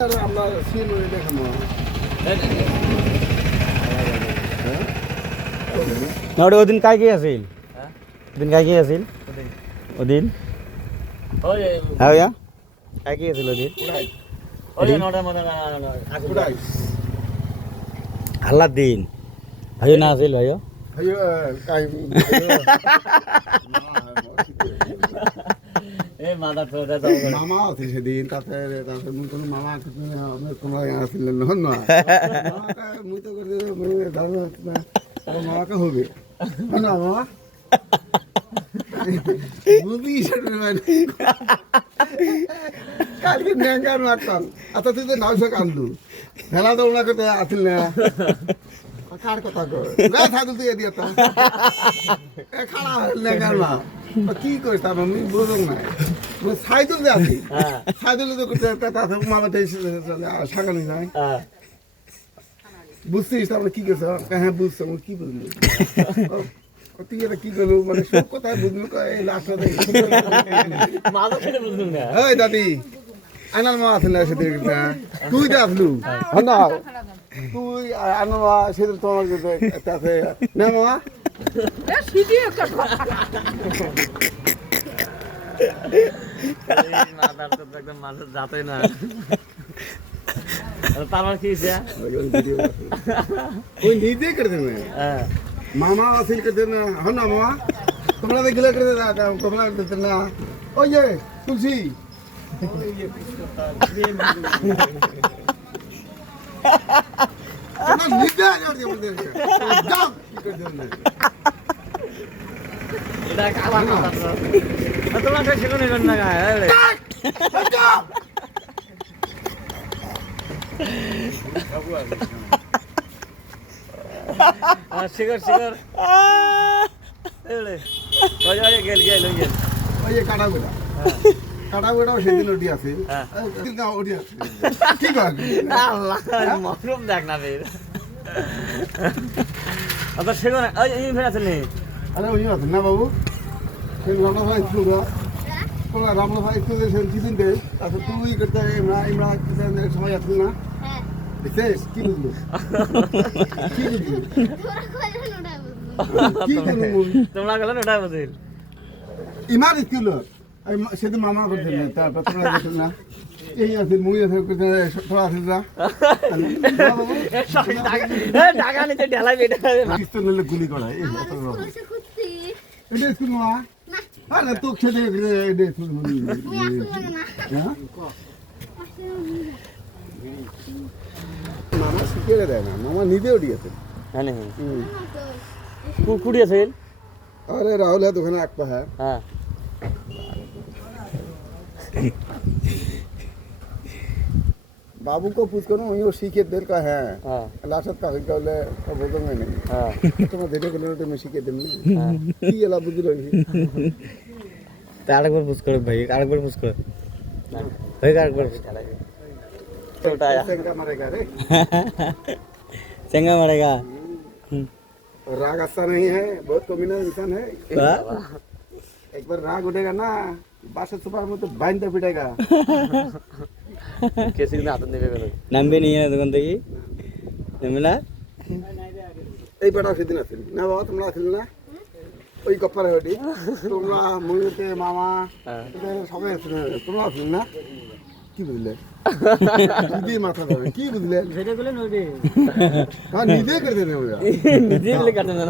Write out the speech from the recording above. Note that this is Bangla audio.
আমরা সিন দেখাবো নড়ে ওদিন কাই কি আছিল ওদিন কাই কি আছিল ওদিন হ্যাঁ ভাইয়া কাই কি আছিল ওদিন হাল্লার দিন ভাইও না আছিল ভাইও মামা আছে সেদিন তাতে কোনো মামা কোনো আসলেন না মুই তো করে মামাকে হবে না মামা বুঝি কালকে ন্যাঙ্গার মারতাম আচ্ছা তুই তো নাও কান্দু ভেলা তো ওনাকে তো আসল না কার কথা কর তুই দিয়ে খাড়া ন্যাঙ্গার মা কি করিস তা আমি বুঝুন না সাইদুল যে আছি সাইদুল তো মামাতে সাগানি যায় বুঝছিস তারপরে কি করছ হ্যাঁ বুঝছো কি বুঝলি তুই এটা কি করলু মানে সব কথায় বুঝলু এই দাদি আনার মা আসেন না সেদিন তুই তো আসলু না তুই আনার মা সেদিন তোমার কাছে না মামা নিজে করে দেবে মামা আসিল করতে না হন না মামা তোমরা তো গিলে করে তোমরা করতে না ওই যে তুলসী শিকর শিকর গেল গেল গেল ওই যে কাটাগুড়া কাটাগুড়াও সেদিন ওটি আছে ওটি আছে ঠিক আছে মশরুম দেখ না ফের আচ্ছা শিকর এই ফের আছে নেই আরে ওই আছে না বাবু সেই রামলা ভাই ছিল তোমরা রামলা ভাই ছিল সেদিন দে আচ্ছা তুই করতে ইমরা ইমরা সময় আসল না বিশেষ কি বুঝলো কি বুঝলো তোমরা গেলেন ওটা বুঝিল ইমার স্কুল সেদিন মামা করছিল তারপর তোমরা করছিল না এই আছে মুই আছে তোরা আছে না ঢাকা নিতে ঢালাই বেটা পিস্তল নিলে গুলি করা এটা স্কুল মা আরে তো খেতে এটা স্কুল মামা শিখিয়ে দেয় না মামা নিজেও দিয়েছে হ্যাঁ কুড়ি আছে अरे राहुल है दुकान आग है हाँ बाबू को पूछ कर वही वो सीखे देर का है हाँ लाशत का हिल बोले बोल मैं नहीं हाँ तो मैं देने के लिए मैं सीखे देने की ये ला बुद्धि लगी तारक पर पूछ करो भाई तारक पर पूछ करो भाई तारक पर पूछ करो छोटा आया सेंगा मारेगा रे चंगा मरेगा राग अच्छा नहीं है बहुत कमीना इंसान है एक बार राग उठेगा ना बासा सुपर में तो बांध दे पिटेगा कैसे ना आते नहीं बेलो नाम भी नहीं है दुकान तक ये मिला এই বেটা সেদিন আছিল না বাবা তোমরা আছিল না ওই কপার হডি তোমরা মুইতে মামা এদের সবাই আছিল তোমরা আছিল না কি বুঝলে দিদি মাথা ধরে কি বুঝলে সেটা বলে নইবে হ্যাঁ নিজে করে দেবে ওরা নিজে বলে কাটে না